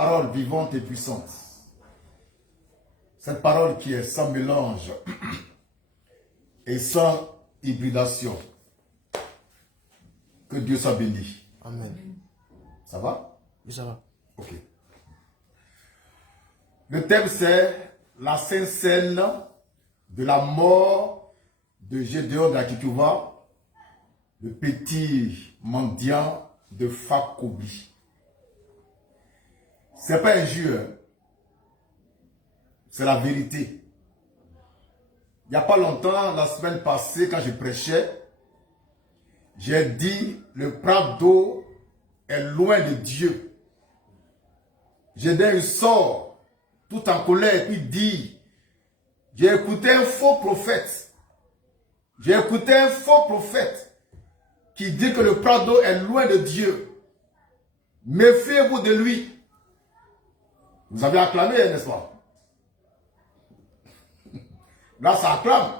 parole vivante et puissante. Cette parole qui est sans mélange et sans hybridation. Que Dieu soit béni. Amen. Ça va? Oui, ça va. Ok. Le thème c'est la sainte scène de la mort de Gédéon de la Kikouva, le petit mendiant de Fakobi. C'est pas injure, c'est la vérité. Il n'y a pas longtemps, la semaine passée, quand je prêchais, j'ai dit le Prado est loin de Dieu. Gédéon sort tout en colère et puis dit, j'ai écouté un faux prophète. J'ai écouté un faux prophète qui dit que le Prado est loin de Dieu. Méfiez-vous de lui. Vous avez acclamé, n'est-ce pas? Là, ça acclame.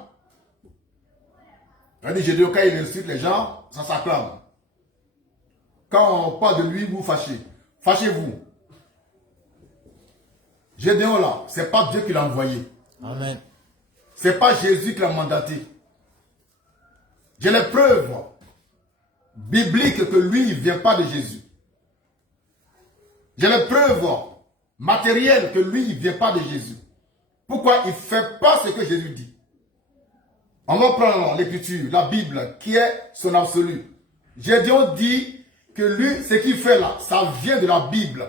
Gédéon, quand il insulte les gens, ça s'acclame. Quand on parle de lui, vous fâchez. Fâchez-vous. Gédéon là, c'est pas Dieu qui l'a envoyé. Amen. C'est pas Jésus qui l'a mandaté. J'ai les preuves bibliques que lui, il ne vient pas de Jésus. J'ai les preuves matérielles que lui, il ne vient pas de Jésus. Pourquoi il ne fait pas ce que Jésus dit? On va prendre l'écriture, la Bible, qui est son absolu. Gédéon dit que lui, ce qu'il fait là, ça vient de la Bible.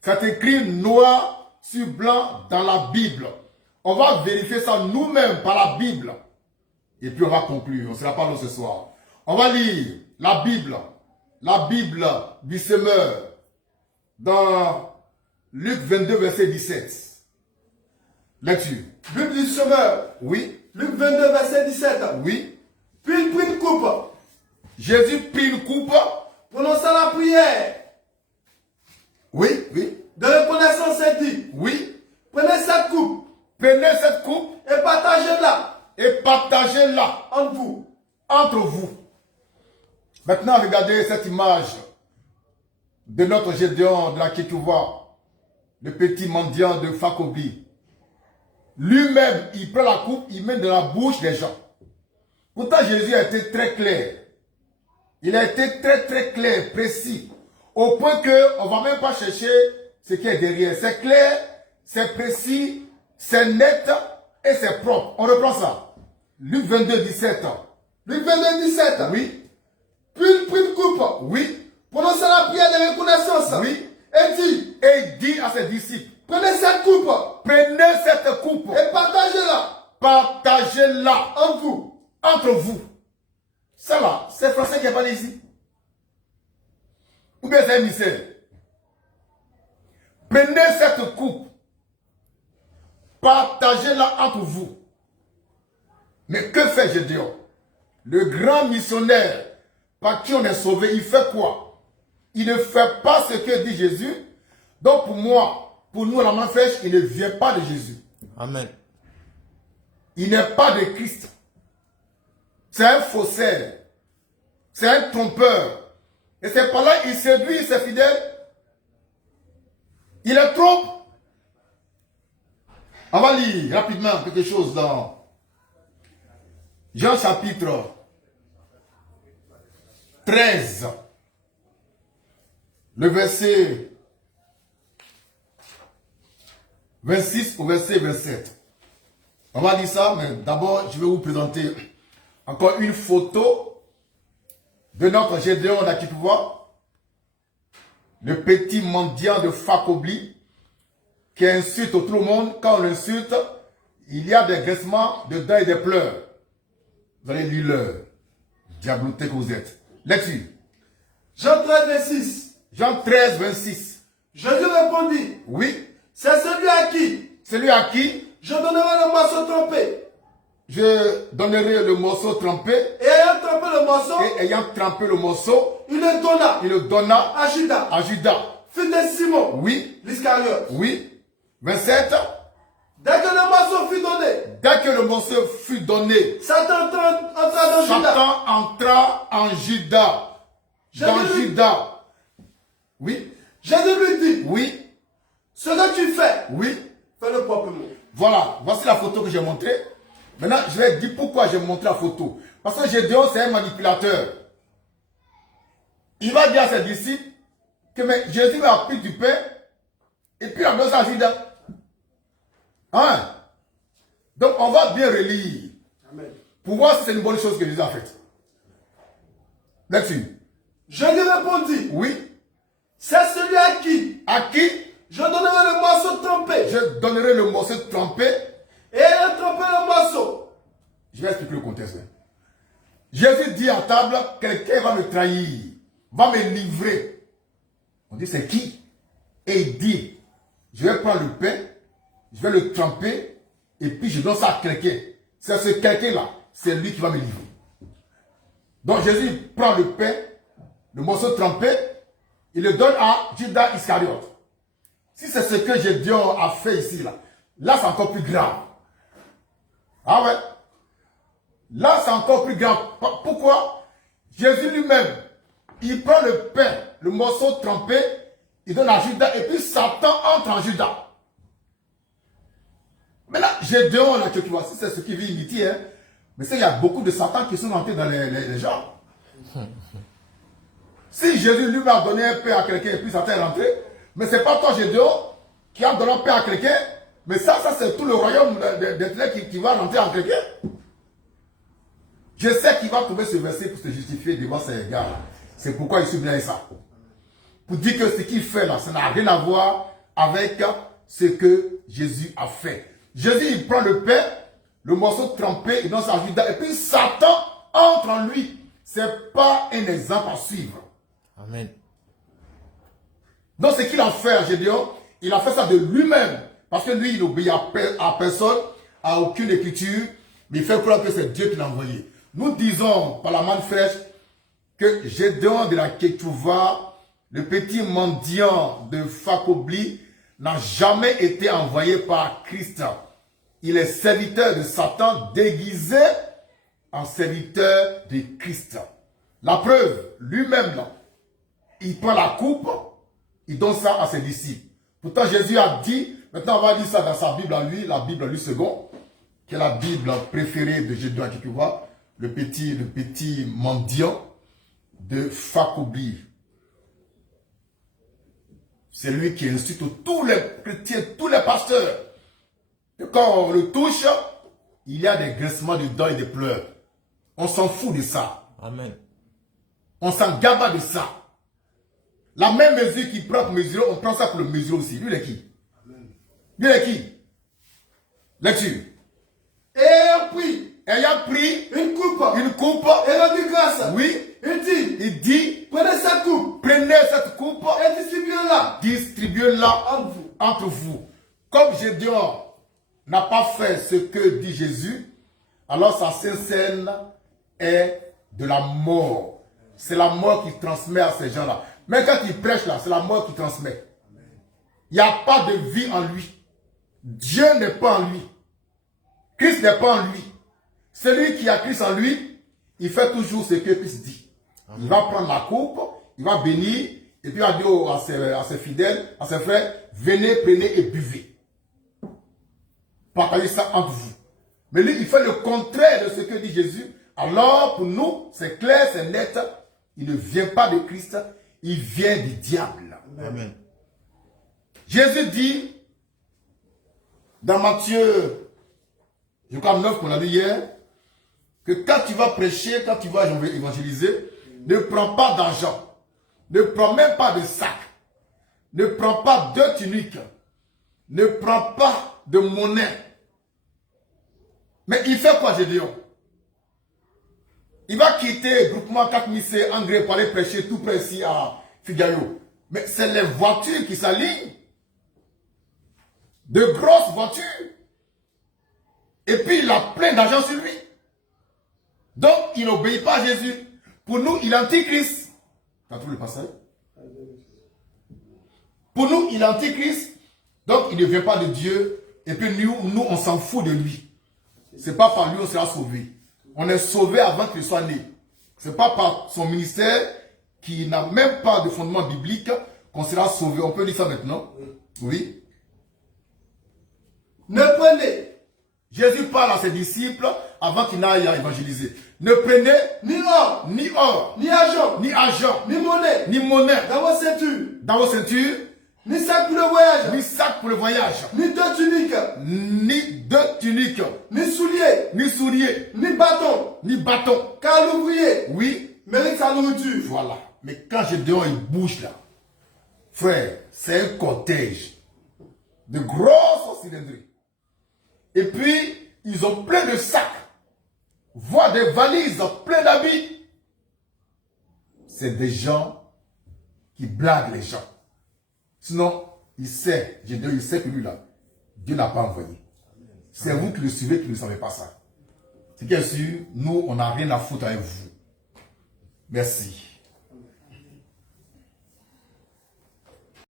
C'est écrit noir sur blanc dans la Bible. On va vérifier ça nous-mêmes par la Bible. Et puis on va conclure. On ne sera pas là ce soir. On va lire la Bible du semeur, dans Luc 22, verset 17. Lecture. Bible du semeur. Oui. Luc 22, verset 17. Oui. Puis il prit une coupe. Jésus prit une coupe. Prononçant la prière. Oui, oui. De reconnaissance, il dit. Oui. Prenez cette coupe. Prenez cette coupe Et partagez-la. et partagez-la Entre vous. entre vous. Maintenant, regardez cette image de notre Gédéon de la Kikouva, le petit mendiant de Fakobi. Lui-même, il prend la coupe, il met dans la bouche des gens. Pourtant, Jésus a été très clair. Il a été très clair, précis. Au point qu'on ne va même pas chercher ce qui est derrière. C'est clair, c'est précis, c'est net et c'est propre. On reprend ça. Luc 22, 17. Luc 22, 17. Oui. Puis il prit une coupe. Oui. Prononçant la prière de reconnaissance. Oui. Et dit. Et il dit à ses disciples, Prenez cette coupe. prenez cette coupe, Et partagez-la. partagez-la Entre vous. entre vous. Ça là, c'est français qui n'est pas ici. Ou bien c'est un mystère. Prenez cette coupe, partagez-la entre vous. Mais que fait Gédéon? Le grand missionnaire par qui on est sauvé, il fait quoi? Il ne fait pas ce que dit Jésus. Donc pour moi, pour nous, la main fraîche, il ne vient pas de Jésus. Amen. Il n'est pas de Christ. C'est un faussaire. C'est un trompeur. Et c'est par là qu'il séduit ses fidèles. Il les trompe. On va lire rapidement quelque chose dans Jean chapitre 13. Le verset 26 au verset 27. On va dire ça, mais d'abord, je vais vous présenter encore une photo de notre Gédéon d'Akitouva, le petit mendiant de Fakobi, qui insulte tout le monde. Quand on l'insulte, il y a des graissements de dents et des pleurs. Vous allez lire l'heure. Diabloté que vous êtes. Lecture. Jean 13, 26. Jean 13, 26. Jésus répondit. Oui. C'est celui à qui Celui à qui je donnerai le morceau trempé. je donnerai le morceau trempé. Et ayant trempé le morceau, Et ayant trempé le morceau, il le donna il le donna à Judas, à Judas. fils de Simon, Oui. l'Iscariote. Oui. 27. Dès que le morceau fut donné, Dès que le morceau fut donné, Satan entra dans Judas. Satan entra en Judas. Dans Jésus lui- Judas. Oui. Jésus lui dit, Oui. Oui. fais-le proprement. Voilà, voici la photo que j'ai montrée. Maintenant, je vais dire pourquoi j'ai montré la photo. Parce que Gédéon, c'est un manipulateur. Il va dire à ses disciples que mais Jésus a pris du pain et puis il a donné ça à Judas. Hein? Donc, on va bien relire Amen. pour voir si c'est une bonne chose que Jésus a faite. Là-dessus. Je lui répondis, Oui. c'est celui À qui je donnerai le morceau trempé. je donnerai le morceau trempé. Et il a trempé le morceau. Je vais expliquer le contexte. Jésus dit à table, quelqu'un va me trahir, va me livrer. On dit, c'est qui? Et il dit, je vais prendre le pain, je vais le tremper, et puis je donne ça à quelqu'un. C'est ce quelqu'un-là, c'est lui qui va me livrer. Donc Jésus prend le pain, le morceau trempé, il le donne à Judas Iscariote. Si c'est ce que Gédéon a fait ici, là c'est encore plus grave. Ah ouais? Là c'est encore plus grave. Pourquoi? Jésus lui-même, il prend le pain, le morceau trempé, il donne à Judas, et puis Satan entre en Judas. Maintenant, Gédéon, là, tu vois, si c'est ce qui vit imiter, hein, mais c'est qu'il y a beaucoup de Satan qui sont entrés dans les gens. Si Jésus lui a donné un pain à quelqu'un et puis Satan est rentré, mais c'est pas toi, Gédéon, qui a donné un pain à quelqu'un, mais ça c'est tout le royaume des ténèbres qui va rentrer en quelqu'un. Je sais qu'il va trouver ce verset pour se justifier devant ses gars. C'est pourquoi il subit ça. Pour dire que ce qu'il fait là, ça n'a rien à voir avec ce que Jésus a fait. Jésus, il prend le pain, le morceau trempé, il donne ça à Judas, et puis Satan entre en lui. C'est pas un exemple à suivre. Amen. Donc ce qu'il a fait, Gédéon, il a fait ça de lui-même. Parce que lui, il n'obéit à personne, à aucune écriture, mais il fait croire que c'est Dieu qui l'a envoyé. Nous disons par la manne fraîche que Gédéon de la Ketouva, le petit mendiant de Fakobli, n'a jamais été envoyé par Christ. Il est serviteur de Satan déguisé en serviteur de Christ. La preuve, lui-même, il prend la coupe, il donne ça à ses disciples. Pourtant, Jésus a dit, maintenant on va lire ça dans sa Bible à lui, la Bible à lui second, qui est la Bible préférée de Gédéon, tu vois, le petit mendiant de Fakobli. C'est lui qui insulte tous les chrétiens, tous les pasteurs. Et quand on le touche, il y a des grincements de dents et des pleurs. On s'en fout de ça. Amen. On s'en gaba de ça. La même mesure qu'il prend pour mesurer, on prend ça pour le mesurer aussi. Lui, il est qui? Lui, il est qui? Lecture. Et Ayant pris une coupe. une coupe, Et rendu grâce. oui, Il dit, il dit, prenez cette coupe prenez cette coupe, et distribuez-la distribuez-la entre vous. entre vous. Comme Gédéon n'a pas fait ce que dit Jésus, alors sa scène est de la mort. C'est la mort qui transmet à ces gens-là. Mais quand il prêche là, c'est la mort qui transmet. Il n'y a pas de vie en lui. Dieu n'est pas en lui. Christ n'est pas en lui. Celui qui a Christ en lui, il fait toujours ce que Christ dit. Il va prendre la coupe, il va bénir, et puis il va dire à ses fidèles, à ses frères, venez, prenez et buvez. Partagez ça entre vous. Mais lui, il fait le contraire de ce que dit Jésus. Alors, pour nous, c'est clair, c'est net. Il ne vient pas de Christ, il vient du diable. Amen. Jésus dit, dans Matthieu, je crois 9 qu'on a lu hier, que quand tu vas prêcher, quand tu vas évangéliser, ne prends pas d'argent, ne prends même pas de sac, ne prends pas de tunique, ne prends pas de monnaie. Mais il fait quoi, Gédéon? Il va quitter le groupement 4000 Angré pour aller prêcher tout près ici à Figaro. Mais c'est les voitures qui s'alignent. De grosses voitures. Et puis il a plein d'argent sur lui. Donc il n'obéit pas à Jésus. Pour nous, il est antichrist. Tu as trouvé le passage? Pour nous, il est antichrist. Donc il ne vient pas de Dieu. Et puis nous on s'en fout de lui. C'est pas par lui on sera sauvé. On est sauvé avant qu'il soit né. C'est pas par son ministère qui n'a même pas de fondement biblique qu'on sera sauvé. On peut dire ça maintenant? Oui. Ne prenez Jésus parle à ses disciples avant qu'il n'aille à évangéliser. Ne prenez ni or, ni ni argent, ni ni monnaie dans vos ceintures, ni sac pour le voyage, ni sac pour le voyage, ni deux tuniques, ni tuniques, ni souliers, ni bâton. bâton. Car l'ouvrier Oui, mérite sa nourriture. voilà. Mais quand je dehors, il bouge là. Frère, c'est un cortège de grosses cylindries. Et puis, ils ont plein de sacs, voire des valises pleines d'habits. C'est des gens qui blaguent les gens. Sinon, il sait que lui là, Dieu n'a pas envoyé. C'est vous qui le suivez qui ne savez pas ça. C'est bien sûr, nous, on n'a rien à foutre avec vous. Merci.